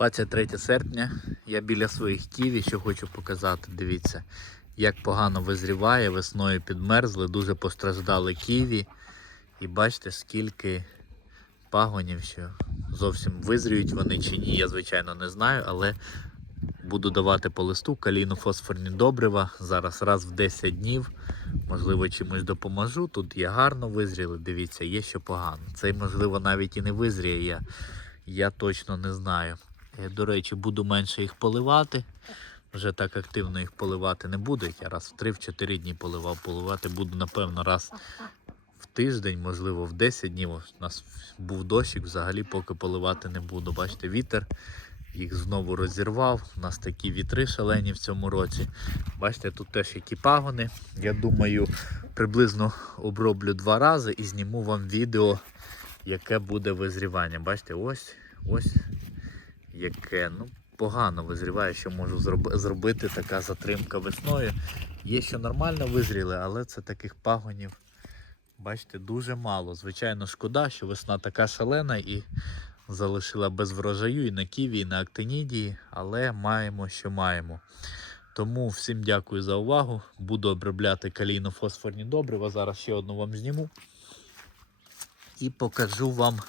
23 серпня. Я біля своїх ківі, що хочу показати. Дивіться, як погано визріває, весною підмерзли, дуже постраждали ківі. І бачите, скільки пагонів, що зовсім визріють вони чи ні, я звичайно не знаю, але буду давати по листу калійно-фосфорні добрива. Зараз раз в 10 днів. Можливо, чимось допоможу. Тут є гарно визріли. Дивіться, є що погано. Цей, можливо, навіть і не визріє. Я, я точно не знаю. Е, До речі, буду менше їх поливати. Вже так активно їх поливати не буду. Я раз в 3-4 дні поливав. Поливати буду, напевно, раз в тиждень, можливо, в 10 днів. У нас був дощик, взагалі поки поливати не буду. Бачите, вітер їх знову розірвав. У нас такі вітри шалені в цьому році. Бачите, тут теж які пагони. Я думаю, приблизно оброблю два рази і зніму вам відео, яке буде визрівання. Бачите, ось ось яке. Ну, погано визріває, що можу зробити така затримка весною. Є що нормально визріли, але це таких пагонів. Бачите, дуже мало. Звичайно, шкода, що весна така шалена і залишила без врожаю і на ківі, і на актинідії, але маємо, що маємо. Тому всім дякую за увагу. Буду обробляти калійно-фосфорні добрива. Зараз ще одну вам зніму. І покажу вам,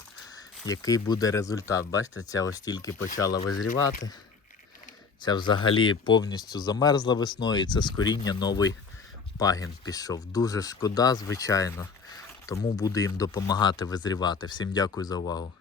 який буде результат. Бачите, ця ось тільки почала визрівати. Ця взагалі повністю замерзла весною, і це з коріння новий пагін пішов. Дуже шкода, звичайно. Тому буду їм допомагати визрівати. Всім дякую за увагу.